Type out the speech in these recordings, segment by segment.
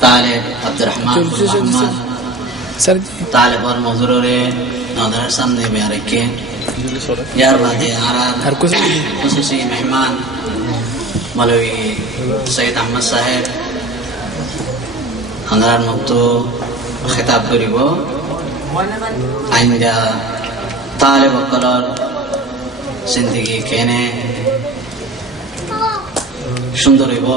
طالب عبد الرحمن محمد طالب اور مزرورے نظر سامنے میں رکھے یار بعد عرب خصوصی مہمان مولوی سید احمد صاحب حضرات مکتو خطاب کریব আইন্দা طالب সকলৰ জিন্দগী কেনে সুন্দর হইব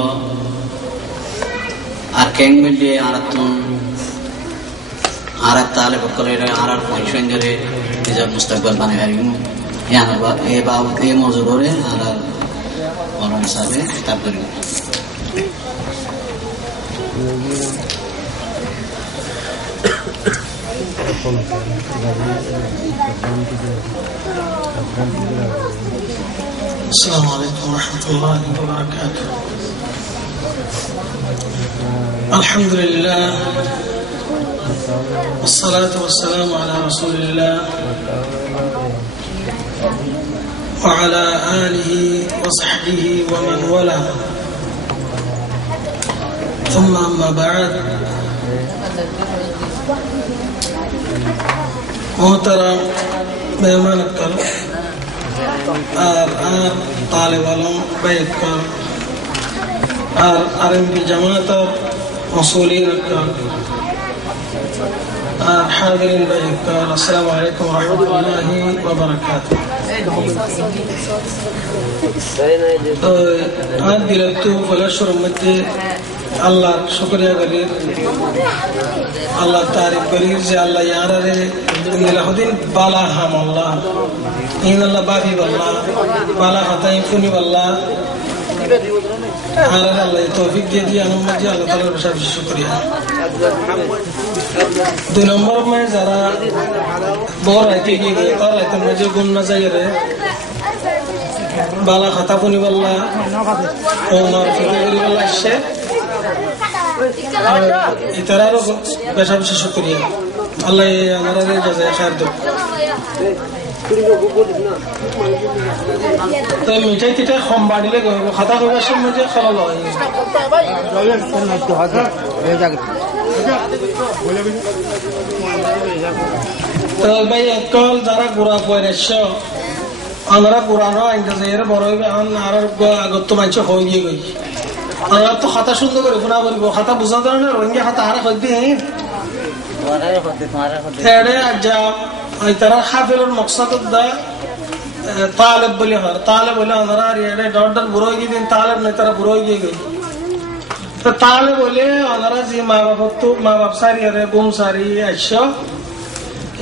আর কেন মিলিয়ে আর তালে সকলের আর পয়সন ধরে নিজের মুস্তাকবাল বানিয়ে হারিব এই বাবদ এই মজুর করে আর মৌলানা সাহেব কিতাব করিব السلام عليكم ورحمة الله وبركاته. الحمد لله والصلاة والسلام على رسول الله وعلى آله وصحبه ومن والاه ثم أما بعد محترم مهمان الكرام طالب علم بیت کر RMB جماعت مسئولین کر حاضرین بیت کر السلام علیکم ورحمۃ اللہ وبرکاتہ آج দিলতো ফলাশর মধ্যে আল্লাহর শুকরিয়া করি আল্লাহ তারিফ করি যে আল্লাহ ইয়ারে নিলাহুদ্দিন বালা হামাল্লাহ إن الله بافي بالله بالا خطاين فوني بالله على الله توفيق دي أنا مجي الله تعالى بشاف الشكريا دو نمبر میں ذرا بور رہتی کی گئی اور رہتے مجھے گمنا زیرے بالا خطا فوني بالله عمر فكري بالله الشيخ ইতারারও বেশা বেশি শুকরিয়া আল্লাহ আমাদের জাযায়ে খায়ের দাও তো মিঠাই কিটা কম বাড়িলে খাতা কইবার সময় যে খরচ হয় তো ভাই একল যারা গুড়া পয়রেছ আমরা গুড়ানো আইনতে এর বড় হইবে আর আগত মানছে হয়ে গিয়ে গই আমরা তো খাতা সুন্দর করে শোনা বলবো খাতা বুঝা দেয় না রঙে খাতা হারা হইতে তেড়ে আজা তারা হাফেলের মকসদ দা তালেব বলে হয় তালেব বলে আমরা রেডে ডর বুড়ো গিয়ে দিন তালেব নেই তারা বুড়ো গিয়ে গই তো তালে বলে আমরা যে মা বাপ সারি আরে বোম সারি আইসো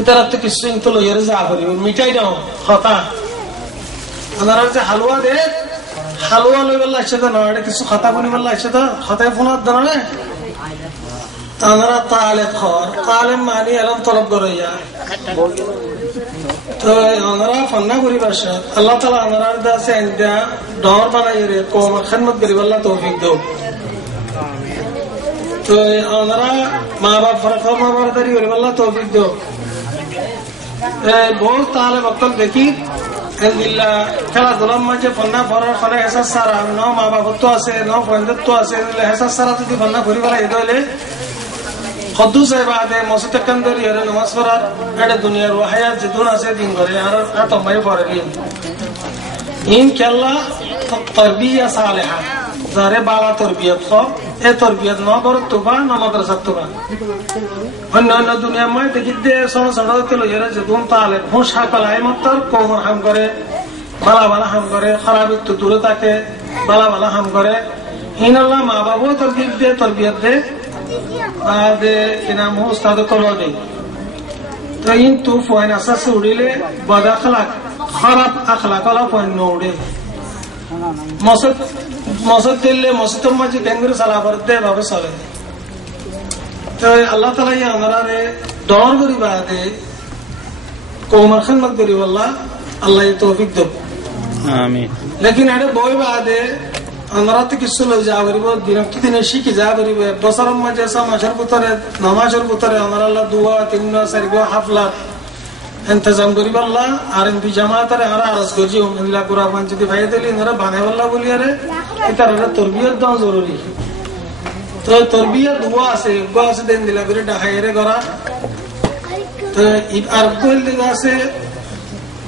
এটার তো কিছু তো লইয়ার যা করিব মিঠাই দাও খাতা আমরা যে হালুয়া দে হালুয়া লই বললা আছে তো না এটা কিছু খাতা বনি বললা আছে তো খাতায় ফোনাত দাঁড়ালে আমরা তালে খর তালে মানি এলাম তলব করাইয়া তো আমরা ফন্না করি বাসা আল্লাহ তাআলা আমরা দাসে আইন্দা ডর বানাই রে কোম খিদমত করি আল্লাহ তৌফিক দাও তো আমরা মা বাপ ফরফরমা বরদারি করি আল্লাহ তৌফিক দাও বহুত তালে বক্তল দেখি আলহামদুলিল্লাহ খেলাধুলার মাঝে ফন্না ফরার ফলে হেসার সারা ন মা বাপত্ব আছে ন বন্ধুত্ব আছে হেসার সারা যদি ফন্না করি বলা এই দলে খদ্দু সাহেব আদে মসজিদ কান্দরি আর নামাজ পড়ার এটা দুনিয়ার ওয়াহায়াত জিদুন আছে দিন করে আর তমাই পড়ে ইনশাআল্লাহ তরবিয়া সালেহা যারে বালা তরবিয়ত খ এ তরবিয়ত ন করতবা ন মাদ্রাসা তবা অন্য দুনিয়ার মধ্যে দেখি দে সন সনতে লইরা জিদুন তালে হুশ হাকালাই মাত্র কোমর হাম করে বালা বালা হাম করে খারাপ তো দূরে থাকে বালা বালা হাম করে ইনআল্লাহ মা বাবা তরবিয়ত দে আদে কিনাম উস্তাদ করো দে তো ইন তু ফয়ন আসাস উড়িলে বদ আখলাক খারাপ আখলাক আলা ফয়ন উড়ে মসজিদ দিলে মসজিদের মাঝে ডেঙ্গুর সালা করতে ভাবে চলে তো আল্লাহ তাআলা আমরা রে ডর করিবা দে কোমর খিদমত করি আল্লাহ আল্লাহ তৌফিক দাও আমিন লেকিন আরে বই বাদে আমরা তো কিছু লই যা করিব দিনে শিখি যা করিব বছরের মাঝে মাসের ভিতরে নমাসের ভিতরে আমরা আল্লাহ দুয়া তিন চারি হাফলা ইন্তজাম করিব আল্লাহ আর এমপি জামাতারে আর আরজ করছি আলহামদুলিল্লাহ কুরআন যদি ভাই দিলি আমরা বানাই আল্লাহ বলি আরে এটা তরবিয়ত দাও জরুরি তো তরবিয়া দুয়া আছে গো আছে দেন দিলা করে ডাহাইরে করা তো আর কোল দিলা আছে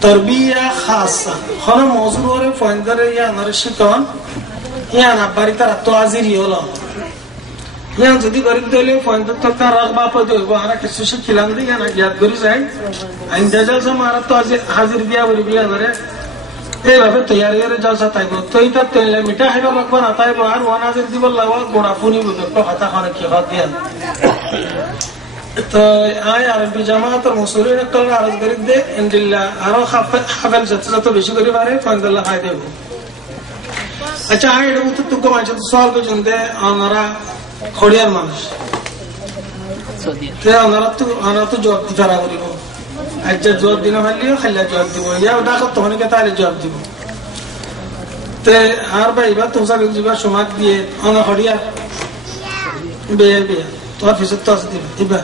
তরবিয়া খাসা হন মজবুরে ফয়ন্দারে ইয়া নরশিকন ইয়া না বাড়িতে তো আজির হলো ইয়া যদি গরিব দলে ফয়ন্দা তো তার রাগবা পদে গোহারা কিছু শিখিলাম দিয়া না ইয়াদ করি যাই আইন জাজাল সামারা তো হাজির দিয়া বলি বিয়া ধরে এইভাবে তৈরি করে জলসা তাইব তো এটা তেলে মিঠা খাইব লাগবো না তাইব আর ওয়ানাজের দিব লাগবো গোড়া ফুনি বুঝবো হাতা খানে কি হাত দিয়া তো আয় আরবি জামাতের মুসলিম একটা আরজ করি দে ইনশাআল্লাহ আরো হাফেল যত বেশি করে পারে ফয়দাল্লাহ খাই দেব আচ্ছা আয় এটা তো তুকো মাছ তো সওয়াল করছেন দে আমরা খড়িয়ার মানুষ তে আমরা তো জবাব দিতে পারা করিব আচ্ছা জবাব দিনা ভালিও খাইলা জবাব দিব ইয়া ডাকো তখন কে তাহলে জবাব দিব তে আর ভাই বা তোমরা যিবা সমাজ দিয়ে আমরা খড়িয়ার বেয়ে বেয়ে তোর ফিসত তো আছে দিবা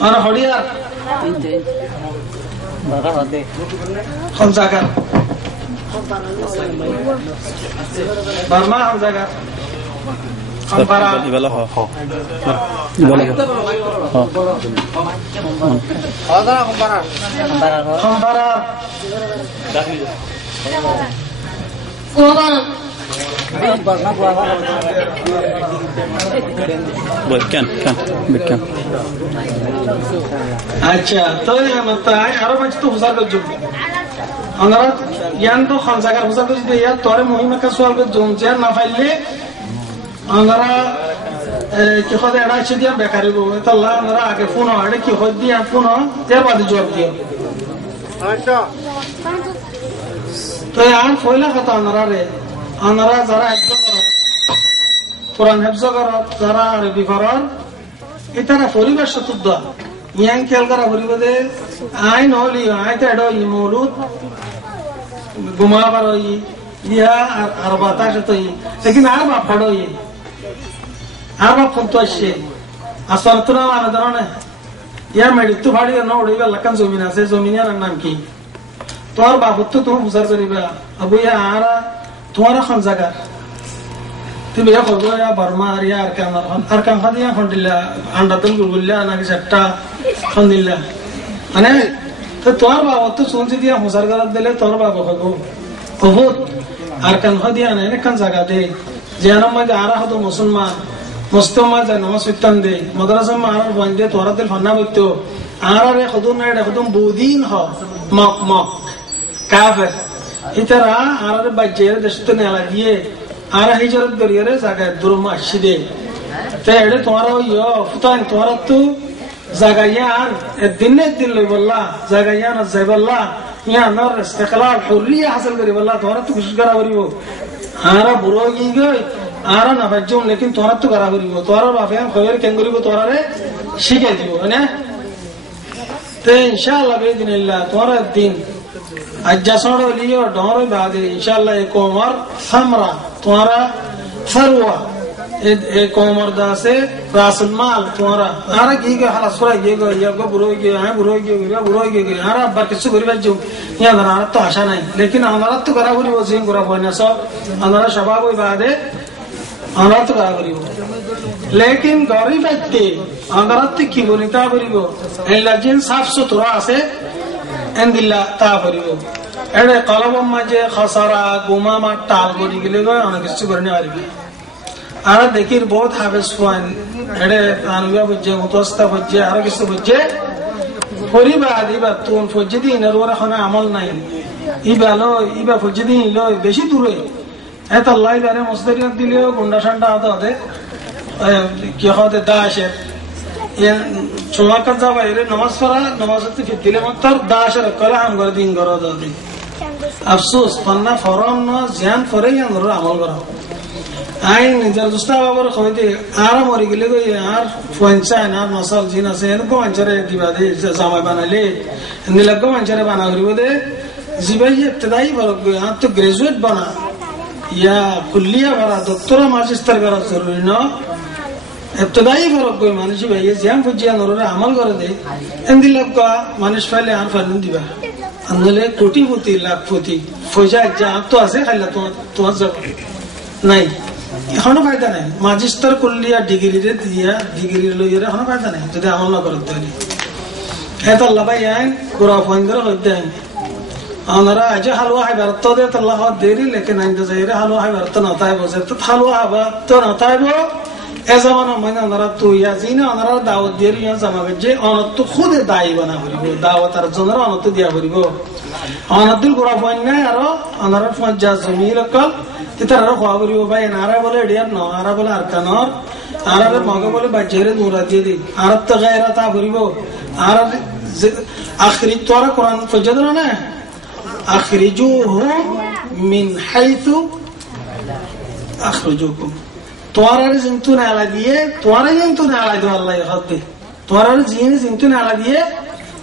আমরা খড়িয়ার Hamzagar Barma Hamzagar Khampara Ibala ho Khampara Kan আচ্ছা তো তাই আরো মাঝে তো হুজার করছো আমরা ইয়ান তো খানসাগার হুজার করছি ইয়া তোরে মহিমাকে সোয়াল করছো যে না পাইলে আমরা কি খদে এড়া এসে দিয়া বেকারি বো তো আল্লাহ আমরা আগে ফোন হয় কি হয় দিয়া ফোন এর বাদে জবাব দিও তো আর ফয়লা কথা আমরা যারা একদম কোরআন হেফজ কর যারা আরবি করার এটারা পরিবেশ সতুদ্ধ ইয়াং খেয়াল করা পরিবেদে আইন হলি আইতে এডো ই মৌলুদ ঘুমাবার ইয়া আর বাতাস তো লেকিন আর বাপ ফড়ো আর বাপ ফোন তো আসছে আর সরতরা মানে জানো না ইয়ার মেডিতো ভাড়ি না উড়িবা লাকান জমিন আছে জমিনের নাম কি তোর বাপ তো তুমি বুঝার করিবা আবু ইয়া আর তোমার এখন জায়গা তুমি ইয়া করবো ইয়া বর্মা আর ইয়া আর কাম খাদিয়া খন্ডিল্লা আন্ডা তুল গুলগুল্লা নাকি চারটা খন্ডিল্লা মানে তো তোর বাবা তো শুনছি দিয়া হুসার করার দিলে তোর বাবা হবো বহুত আর কান খাদিয়া না এখান জায়গা দে যে আরাম মাঝে আরা হতো মুসলমান মুস্তমা যায় নমাজ ফিরতাম দে মাদ্রাসা মা আর বন দে তোরা দিল ফান্না বইতো আর আরে খুদুম না এটা খুদুম বুদিন হ মক মক কাফের ইতারা আর আরে বাজ্যের দেশতে নেলা দিয়ে আর হিজরত করিয়ে জায়গায় দুরম আসছি দে তো এটা তোমার ইয় ফুতান তোমার তো জায়গায়ান দিন লই বললা জায়গায়ান যাই বললা ইয়া নর ইস্তিকলাল হুরিয়া হাসিল করি বললা তোমার তো খুশি করা করিব আর বুড়ো গই গই আর না বাজ্যম লেকিন তোমার তো করা করিব তোর বাপে খবর কেন করিব তোরারে শিখে দিব না তো ইনশাআল্লাহ বিদিনিল্লাহ তোমার দিন আজ্জা সড়ো লিও ডরে বাদে ইনশাআল্লাহ এক ওমর সামরা তোমারা ফরওয়া এক ওমর দাসে রাসুল মাল তোমারা আর কি কে হালা সরা গে গো ইয়া গো বুড়ো গে হ্যাঁ বুড়ো গে আর আবার কিছু করিবা যাও ইয়া না আর তো আশা নাই লেকিন আমরা তো করা করিব জিন করা হয় না সব আমরা স্বভাব হই বাদে আমরা তো করা করিব লেকিন গরিব ব্যক্তি আমরা তো কি বলিতা করিব এই লাজিন সাফ সুতরা আছে এন্দিল্লা তা করিব এড়ে কলম মাঝে খসরা গুমামা টাল করি গেলে গো অনেক কিছু করে নিয়ে পারবি আর দেখির বহুত হাফেজ ফান এড়ে আনুয়া বুঝে মুতস্তা বুঝে আর কিছু বুঝে পরিবা দিবা তুন ফজিদি নরওরা খানা আমল নাই ইবালো ইবা ফজিদি লয় বেশি দূরে এত আল্লাহ বারে মুস্তারিয়াত দিলেও গুন্ডা শান্ডা হতে কি হতে দাশের সময় কাজ যাবা এর নামাজ পড়া নামাজ দিলে মাত্র দাশের কলে আম করে দিন করো দিন আফসোস পান্না ফরম ন জ্ঞান ফরে আমল করা আইন নিজের দুষ্টা বাবার কইতে আর মরি গেলে আর পঞ্চায়ন আর মশাল জিন আছে এরকম মানুষের দিবা দে জামাই বানালে নিলগ্ন মানুষের বানা করিব দে জিবাই ইবতদায়ী বরক আর তো গ্রাজুয়েট বানা ইয়া কুল্লিয়া বানা ডক্টর ম্যাজিস্টার করা জরুরি ন ইবতদায়ী বরক মানুষ ভাই জ্ঞান বুঝিয়া নরে আমল করে দে এন্দিলগ্ন মানুষ পাইলে আর ফালুন দিবা আনলে কোটিপতি লাখপতি পয়সা যা তো আছে খাইলা তোমার যাব নাই এখনো ফায়দা নাই মাজিস্টার করলি আর ডিগ্রি দিয়া ডিগ্রি লইয়া এখনো ফায়দা নাই যদি আমল না করতে হলে এত আল্লাহ ভাই আইন গোড়া ফোন করে হইতে আইন আমরা আজ হালুয়া হাই ভারত দে আল্লাহ দেরি লেকিন আইন তো যাই হালুয়া হাই ভারত না তাইব যে তো হালুয়া হাবা তো না তাইব এ জামানা মানে আমরা তো ইয়া জিনা আমরা দাওয়াত দিয়ে ইয়া জামাবে যে অনত তো খুদে দায়ী বানা করিব দাওয়াত আর জনরা অনত দিয়া করিব অনতুল গোড়া ফোন নাই আর আমরা পঞ্চাশ জমির কল ইতার আর খাওয়া করিব ভাই নারা বলে এডিয়ার ন আরা বলে আরকানর আরবের মগে বলে বাচ্চারে দৌড়া দিয়ে দিই আরব তো গায়রা তা করিব আর আখরি তোরা কোরআন ফজদ না আখরিজুহুম মিন হাইথু আখরিজুকুম তোরা জিন্তু নালা দিয়ে তোরা জিন্তু নালা দিয়ে আল্লাহ হদ্দে তোরা জিন্তু নালা দিয়ে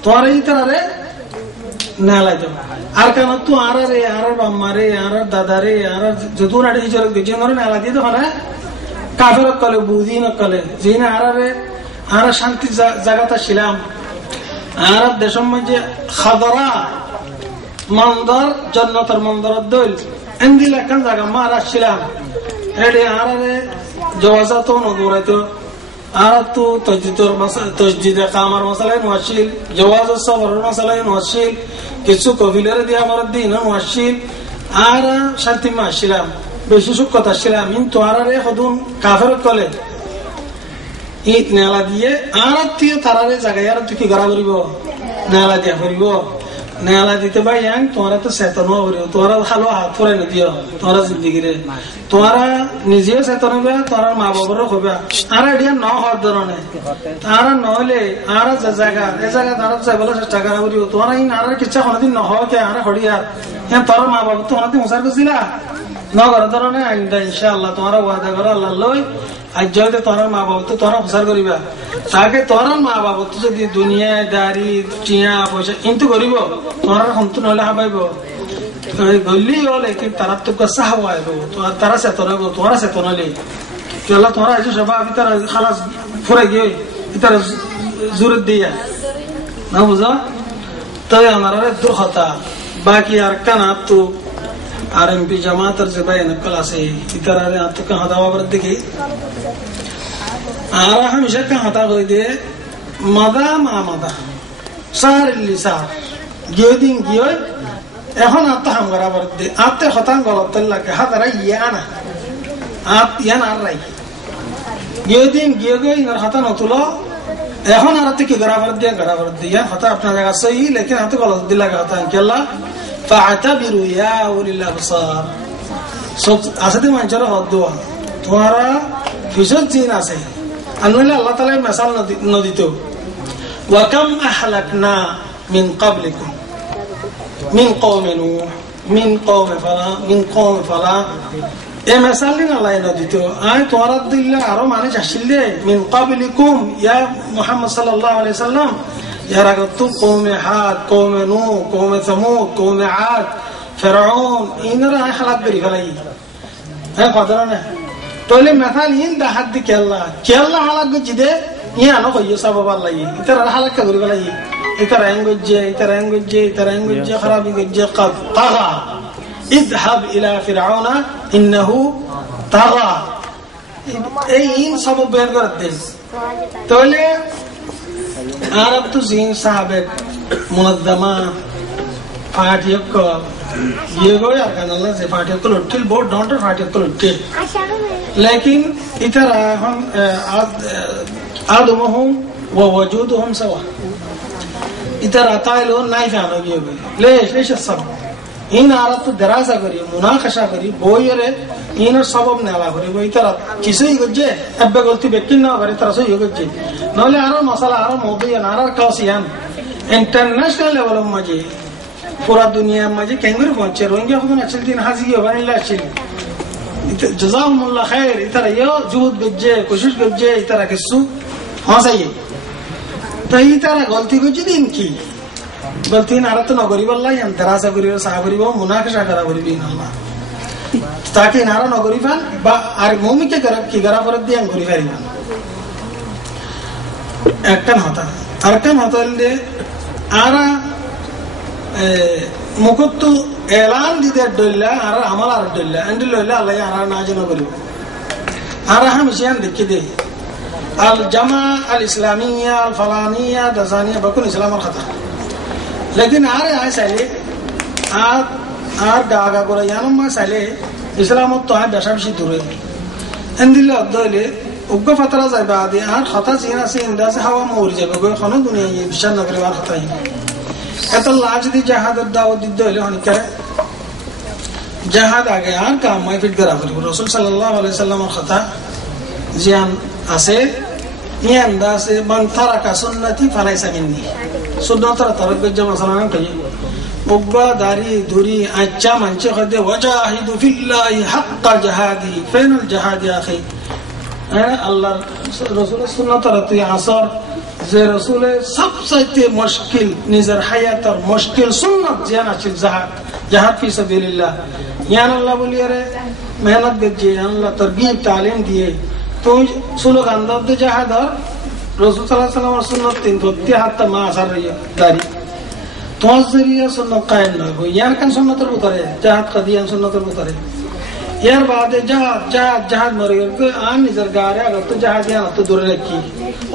তোরা ইতারে নালা দাও আর কেন তো আর রে আর বাম্মারে আর দাদারে আর যদুর আড়ে হিজরত গজনরে নালা দিয়ে তো না কাফের কলে বুদিন কলে জিনা আর রে আর শান্তি জায়গাটা ছিলাম আরব দেশের মধ্যে খাদরা মন্দর জান্নাতের মন্দর দল এন্দিল একখান জায়গা মারা ছিলাম এডে আর রে জওয়াজা তো নদুরাইতো আর তো তসজিদ কামার মশালাই নওয়াশিল জওয়াজ সবরের মশালাই নওয়াশিল কিছু কবিলের দিয়ে আমার দিন নওয়াশিল আর শান্তি মা ছিলাম বেশি সুখ কথা ছিলাম কিন্তু আর রে হদুন কাফের কলে ইট নেলা দিয়ে আর তুই তারারে জায়গায় আর তুই কি করা করিব নেলা দিয়া করিব নেলা দিতে ভাই তোমরা তো চেতন করিব তোমরা ভালো হাত পরে নিদিও তোমরা জিন্দিগিরে তোমরা নিজেও চেতন হইবা তোমরা মা বাবারও হইবা আর এডিয়া ন হওয়ার ধরনের তারা নহলে আর যে জায়গা এই জায়গা তারা যাইবলে চেষ্টা করা করিব তোমরা ইন আর কিচ্ছা কোনোদিন নহকে আর হড়িয়ার তোর মা বাবা তোমরা তো হুঁসার করছিলা ন করার ধরনের আইনটা ইনশাআল্লাহ তোমরা ওয়াদা করো আল্লাহ লই আজ যদি তোর মা বাবা তো তোরা প্রচার করিবা তাকে তোর মা বাবা তো যদি দুনিয়ায় দাড়ি টিয়া পয়সা কিন্তু করিব তোর সন্তু নহলে হাবাইব গলি হলে কি তারা তো চাহ হইব তারা চেতন হইব তোরা চেতন হলে কেলা তোরা আইসো সবা আমি তারা খালাস ফুরে গিয়ে তারা জোরে দিয়া না বুঝো তাই আমার দুর্ঘটনা বাকি আর কানা তো আর এমপি জামাতের যে ভাই নকল আছে ইতারে আত্মকে হাদাবার দেখি আর হামেশা কা হাতা করে দিয়ে মাদা মা মাদা সার লিসা গিয়েদিন গিয়ে এখন আত্মা হাম করাবার দিয়ে আত্মে হতাং গলত লাগে হাতারা ইয়ানা আত ইয়ান আর রাই গিয়েদিন গিয়ে গিয়ে ইনার হাতা নতুলো এখন আর কি করাবার দিয়ে হাতা আপনার জায়গা সহি লেকিন হাতে গলত দিলা হাতা কেলা فاعتبروا يا أولي الأبصار আসলে মানুষের হদ দোয়া তোমারা ভীষণ চিন আছে আনলে আল্লাহ তাআলা মিসাল নদিত ওয়া কাম আহলাকনা মিন ক্বাবলিকুম মিন কওমি নূহ মিন কওমি ফালা এই মিসাল দিন আল্লাহ নদিত আয় তোরা দিল্লা আরো মানুষ আসিলে মিন ক্বাবলিকুম ইয়া মুহাম্মদ সাল্লাল্লাহু আলাইহি সাল্লাম यार अगर तू कौम हाद कौम नूह कौम समूद कौम आद फिरौन इनरा हलाक करी फलाई है पता ना तोले मिसाल इन दा हद केल्ला हलाक जिदे ये आनो कोई सब वाला ये इतर हलाक करी फलाई इतर लैंग्वेज खराबी गजे قد طغى اذهب الى فرعون انه طغى এই ইন সব বের করে দে তলে আরব তো জিন সাহাবে মুনদ্দমা পার্টিয়ক ये गो यार कानल्ला से पार्टियक तो लुट्टिल बोर्ड डॉन्टर पार्टियक तो लुट्टिल लेकिन इधर हम आदमुहुम व वजूदुहुम सवा इधर आता है लोग नहीं जानो ये लेश सब इन आरब तो दरासा करी मुनाकशा करी बोयरे इन सबब नेला करी वो इधर किसी गज्जे अब्बे गलती बेकिन ना करे तरह से ये गज्जे नौले आरो मसाला आरो मौदूद आरो क्लासियन इंटरनेशनल लेवल में मजे पूरा दुनिया में मजे कैंगरू पहुंचे रोहिंग्या खुद नचल दिन हाजी ये वाला अच्छी जज़ाहुमुल्लाह खैर इधर ये जुहद गज्जे कोशिश गज्जे इधर किस्सू हाँ सही है तो इधर गलती गज्जे दिन की गलती नारा तो नगरी वाला या दरासा करी और सागरी वो मुनाकशा करा करी भी ना ताकि नारा नगरी फान बा आर मोमी के गरब की गरा फरक दिया गरी फारी ना अरकन होता ले आरा মুখতো এলান দিতে ডইলা আর আমার আর ডইলা এন্ডি লইলা আল্লাহ আর না জানো করিব আর হামিশান দেখি দে আল জামা আল ইসলামিয়া আল ফালানিয়া দাসানিয়া বকুন ইসলামের কথা লেকিন আর আয় সাইলে আর গাগা করে জানো মা সাইলে ইসলামত তো আর বেশি দূরে এন্দিলে অদলে উগ্র ফাতরা যাইবা আদি আর কথা জিন আছে ইন্দাসে হাওয়া মরি যাবে গো কোনো দুনিয়া বিশ্বাস না করে আর কথাই এত লাজ দি জাহাদের দাওয়াত দিতে হইলে অনেকে জাহাদ আগে আর কাম মাই ফিট করা করিব রাসূল সাল্লাল্লাহু আলাইহি সাল্লামের কথা জিয়ান আছে ইয়ান দাসে মান তারাকা সুন্নতি ফালাইসা মিন্নি সুন্নাতরা তারক জামা সালাম কই উগ্বা দাড়ি ধুরি আচ্ছা মানছে খদে ওয়াজাহিদু ফিল্লাহি হাক্কা জিহাদি ফাইনাল জিহাদি আখি আল্লাহ রাসূলের সুন্নাতরা তুই আসর যে রাসূলের সবচাইতে মুশকিল নিজের হায়াতের মুশকিল সুন্নাত জানা ছিল জিহাদ ফি সাবিলিল্লাহ ইয়ান আল্লাহ বলিয়ারে মেহনত দিয়ে আল্লাহ তরবিয়ত তালিম দিয়ে তো স্লোগান দে জিহাদ আর রাসূল সাল্লাল্লাহু আলাইহি ওয়াসাল্লামের সুন্নাত তিন ধরতে হাত মা আসর দাড়ি তো জরিয়া সুন্নাত কায়েম না হয় ইয়ার কান সুন্নাতের ভিতরে জিহাদ কাদিয়ান সুন্নাতের ভিতরে यार बात है जहाज मर गए आन निजर गारे अगर तो जहाज यहाँ तो दूर रखी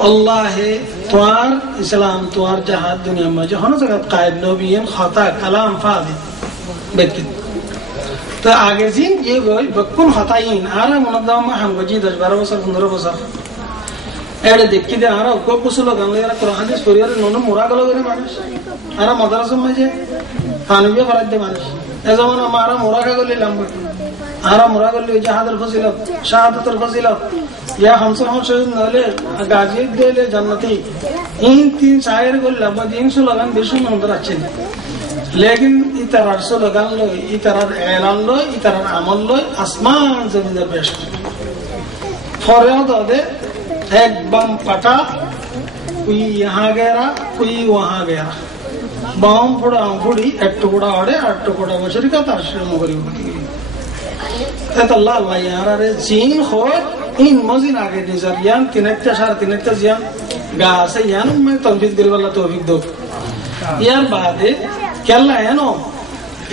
अल्लाह है तुआर इस्लाम तुआर जहाज दुनिया में जो हन जगत कायद नबीयन खता कलाम फादी बेकिन तो आगे जिन ये गोल बकुन खताइन आरा मुनद्दम हम गजी 10-12 বছর 15 বছর এড়ে দেখি দে আরা কোন কুসলো গান লেরা কোরআন হাদিস পড়িয়ারে নন মুরা গলো করে মানুষ আরা মাদ্রাসা মধ্যে কানুবিয়া ফরাদ দে মানুষ এ যেমন আমরা মুরা গলি লাম্বা आरा मुरागल जहादर फजीलत शहादतर फजीलत या हमसे हम शहीद नले गाजी देले जन्नती इन तीन शायर को लबद इन सो लगन बेशु मंदर अच्छे लेकिन इतर सो लगन लो इतर ऐलान लो इतर अमल लो आसमान जमीन दर पेश फरियाद दे एक बम पटा कोई यहाँ गया कोई वहाँ गया बम फोड़ा फोड़ी एक टुकड़ा ओडे आठ टुकड़ा बचरी का ताशर Mugri Allah Allah yarare jin khod in mozin age nizariyan tinetta shar tinetta ziyan ga se yan me tawfiq dir wala tawfiq do yar baade kella eno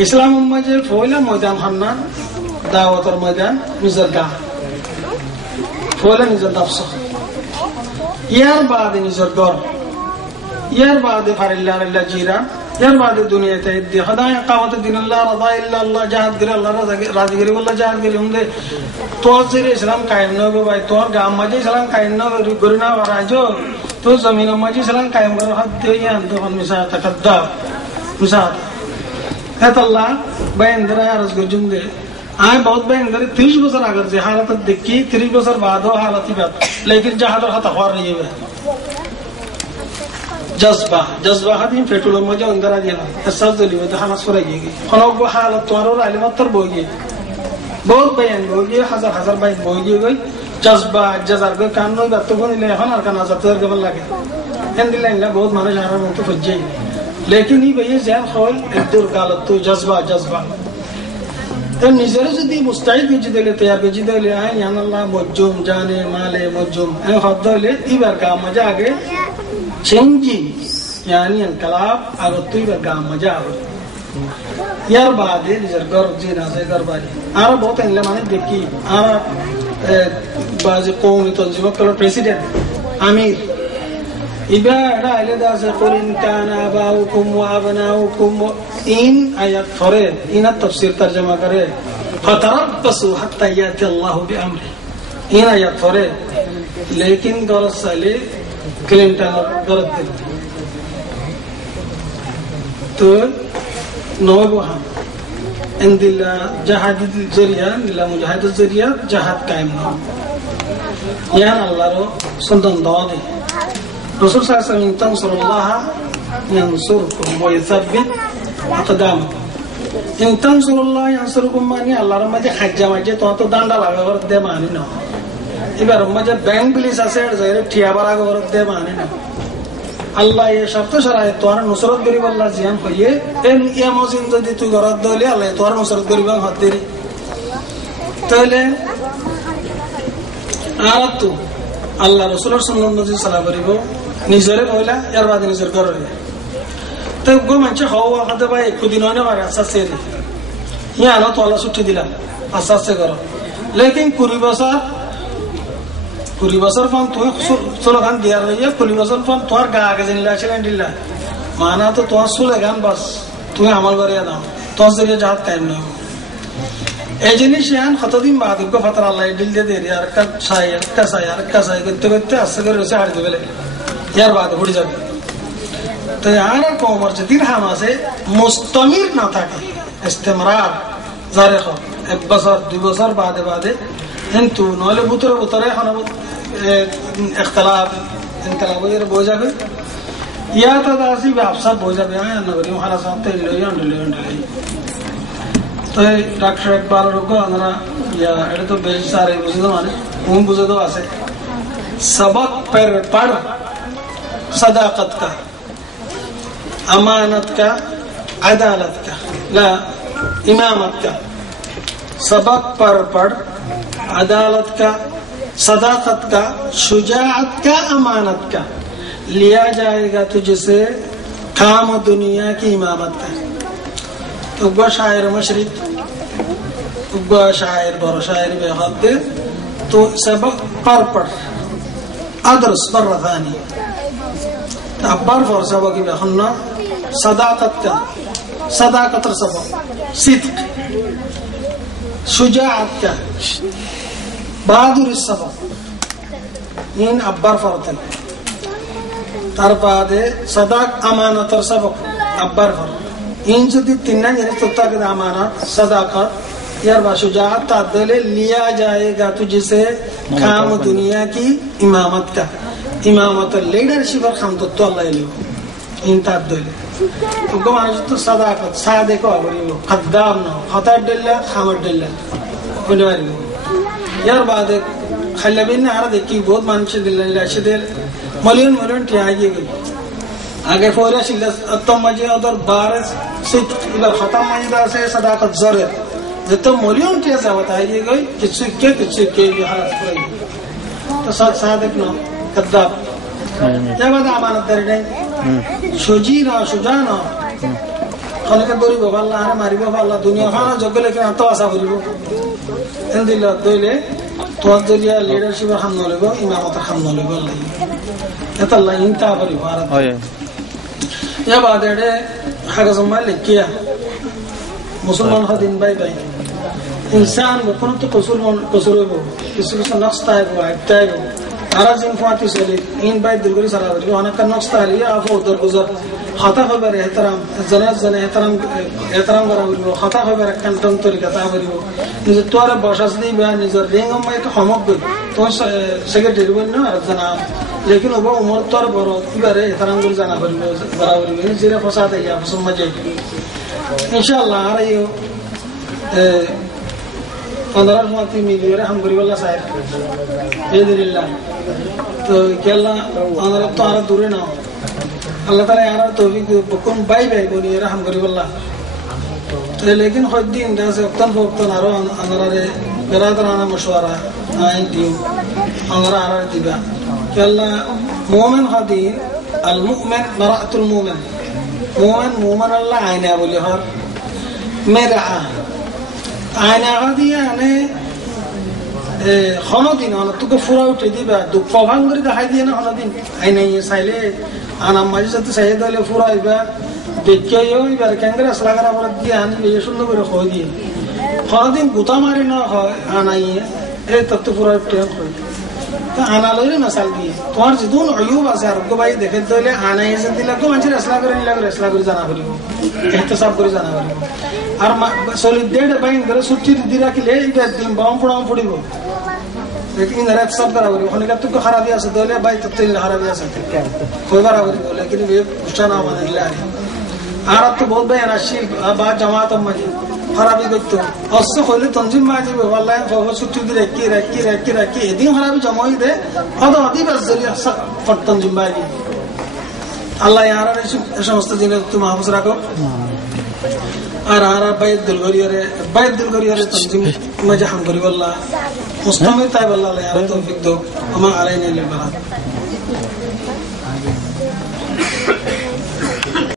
islam umma je foila moydan hanna dawator moydan nizarga foila nizar dafsa yar baade nizar gor yar baade farilla illa jiran यार बाद दुनिया ते दे खदाय कावत दिन अल्लाह रضा इल्ला अल्लाह जहाद गिर अल्लाह राज गिर वल्ला जहाद गिर हुंदे तो जरे इस्लाम कायम न हो भाई तो गाम मजे इस्लाम कायम न गुरना वराजो तो जमीन मजे इस्लाम कायम कर हद दे यान तो हम मिसा तकद्दा मिसा है तो अल्लाह बेंदर यार गुजुंदे आए बहुत बेंदर 30 बছর अगर जे हालत देखी 30 बছর बाद हो हालत ही बात लेकिन जहाद खता खर नहीं है जज्बा हदीम पेट्रोल मजा अंदर आ गया सब जली वो हमास पर आएगी खनों को हालत तुम्हारो राले मत तर बोगी बहुत बयान बोगी हजार बाइक बोगी गई जज्बा जजार के कान नहीं बात तो कौन ले हनार का नाज़र तर कबल लगे हिंदी लाइन ला बहुत माने जाना में तो फज्जे लेकिन ये भैया ज़्यादा खोल इधर गालत तो जज्बा तो निज़रे से दी मुस्ताइद बीच देले तैयार बीच देले आए यान अल्लाह मौजूम जाने माले मौजूम ऐ खाद्य ले इबार का मजा आगे चेंजी यानी इनकलाब अगर तू इबार का मजा आगे यार बादे निज़र कर जीना से कर बारी आरा बहुत इनले माने देखी आरा बाज़ कौमी तंजीमों का प्रेसिडेंट आमिर इबारा आले दासे कुरिन काना बाउकुम व अबनाउकुम इन आयत फरे इन तफसीर तर्जमा करे फतरब्बसु हत्ता याति अल्लाहु बिअम्रि इन आयत फरे लेकिन गलत साले क्लिंटन गलत दिल तो नौबो हम इंदिल्ला जहाद जरिया निला मुजाहिद जरिया जहाद कायम ना यान अल्लाह रो सुंदर दादी रसूल सल्लल्लाहु अलैहि वसल्लम तंसुरुल्लाह यंसुरकुम व युथब्बित अक़दामकुम इन तंसुरुल्लाह यंसुरकुम माने अल्लाह रो मजे हज्जा मजे तो दांडा लागा वर दे माने ना इबार मजे बैंक पुलिस আছে যারে ঠিয়া বাড়া वर दे माने ना अल्लाह ये शर्त शरायत तोर नुसरत गरीब अल्लाह जियान कहिए एन या मौजिन যদি তুই গরত দলে আল্লাহ তোর নুসরত গরিব হাত দেরি তাহলে আর তো আল্লাহ রাসূলের সুন্নাত নজি সালা করিব নিজরে কইলা এর বাদে নিজর করে তো গো মানুষ হওয়া হাতে ভাই একটু দিন হয় না পারে আস্তে আস্তে ইয়া আনো তো আল্লাহ ছুটি দিলাম আস্তে আস্তে করো লেকিন 20 বছর ফোন তুই স্লোগান দেওয়ার রইয়া 20 বছর ফোন তোর গা আগে জিনিলা ছিলেন দিল্লা মানা তো তোমার স্লোগান বাস তুমি আমল করিয়া দাও তোর জন্য যাহার টাইম নেই এই জিনিস ইয়ান কতদিন বাদ ফাতার আল্লাহ ডিল দিয়ে দেরি আর একটা সাই করতে করতে আস্তে করে রয়েছে হারিয়ে দেবে ইয়ার বাদ ঘুরে যাবে তো আর কমর যে দিরহাম আছে মুস্তমির না থাকে ইস্তেমরার জারে হোক 1 বছর 2 বছর বাদে বাদে কিন্তু নইলে বুতরে এখন ইখতিলাফ ইনকলাব এর বই যাবে ইয়া তো দাসি ব্যবসা বই যাবে হ্যাঁ নগরী মহারাজ সাথে লই তো ডাক্তার একবার রোগ আমরা ইয়া এটা তো বেশ সারে বুঝে তো মানে বুঝে তো আছে सबक पर पढ़ सदाकत का अमानत का अदालत का ला इमामत का सबक पर पढ़ अदालत का सदाकत का शुजाअत का अमानत का लिया जाएगा तुझसे काम दुनिया की इमामत का तो शायर मशरिक शायर बरो शायर बेहद तो सबक पर पढ़ अदरस مرة ثانية تعبر فور سبق بخنا صداقة سبق صدق شجاعة بهادر السبق इन अब्बर फरते तरपादे सदाक अमानत सबक अब्बर फर इन जदि तीनन जने तोता के अमानत सदाकत यार शुजाअत तादले लिया जाएगा तुझसे काम दुनिया की इमामत का इमामत लीडरशिप और काम तो अल्लाह ले इन तादले तो माने तो सदाकत सादे को अबरियो खद्दाम ना खता डल्ला खामर डल्ला बोलवारी यार बाद खलबिन ने आरा देखी बहुत मानस दिल्ला शदेल मिलियन टियागी गई आगे फोरा शिल्ला अत्तम मजे अदर बारस सिट इला खत्म मजदा से सदाकत जरूर तो मिलियन टिया बताइए गई किसी के बिहार तो सादक ना कद्दाब जब अमानत दरने शुजी ना शुजा ना खाने का दोरी बाबा अल्लाह ने मारी बाबा अल्लाह दुनिया खाना जगह लेकिन आता आशा करी वो इन दिल्ला दोले तो अदलिया लीडरशिप हम न लेगो इमामत हम न लेगो अल्लाह ये तो अल्लाह इंता करी भारत जब आधे हागा सम्मान लिखिया मुसलमान का दिन बाई बाई इंसान को कौन तो कसूर हो किसी नक्शा है वो आयता है वो आराज़ इंफाती से ले इन बाई दिलगरी सलाह करी वो अनकर नक्शा लिया आप उधर गुजर खाता खबर एहतराम जने एहतराम करा करी वो खाता खबर कंटन तोरी कथा करी वो निजे तोरे बॉशस नहीं बयान निजे रेंगम में तो हमक भी तो सेक्रेटरी बन ना जना लेकिन वो उम्र तोर बरो इधर एहतराम करी जाना करी वो बराबर में जीरे फसाद है या समझे इंशाअल्लाह आ रही हो 15 मिलियन हम गरीब अल्लाह साहब बेदिल्ला तो क्या अल्लाह अल्लाह तो आरा दूर ना अल्लाह ताला यार तौफीक बकुम बाई बोली यार हम गरीब अल्लाह तो लेकिन खुद दिन जैसे वक्तन आरो अंदर बरादराना मशवरा आइन टीम अंदर आरा दिबा क्या अल्लाह मोमिन खादीन अल मुमिन मरातुल मोमिन अल्लाह आइना बोली हर मेरा आयना दिया ने खाना दिन आना तो को फुरा उठे दी बा दुख फांगरी दा हाई दिया ना खाना दिन आयना ये साइले आना मजे से तो सही दाले फुरा इबा देखिए यो इबा केंद्र असला करा बोला दिया आने ये सुनने को रखो दिए खाना दिन गुता मारे ना आना ये तब तो फुरा उठे तो आना लोगे मसाल दिए तो हर जितून अयूब आसार को भाई देखे तो ले आना ये से दिला को मंचर असला करे जाना करी एहतसाब करी जाना करी और सोलिडेड बाइन करे सुट्टी दिरा के ले इधर दिन बाम फुड़ी वो लेकिन नरक सब बराबर होने का तो खराबी आ सकती है भाई तब तो खराबी आ सकती है कोई बराबर हो लेकिन ये पुष्टा ना बने ले आरब तो बहुत भाई अनाशी बात जमात हम मजे खराबी करते हो उससे खोले तंजीम माजी भी वाला है वो सुट्टी दी रखी ये दिन खराबी जमाई दे और तो अभी बस जरिया फट तंजीम माजी अल्लाह यार ऐसा मस्त दिन तुम हाफिज रखो आरा बैत दिलगरी अरे तंजीम मजा हम गरीब अल्लाह मुस्तमिर ताइब अल्लाह यार तौफीक दो हमें अलैना लिल बलाग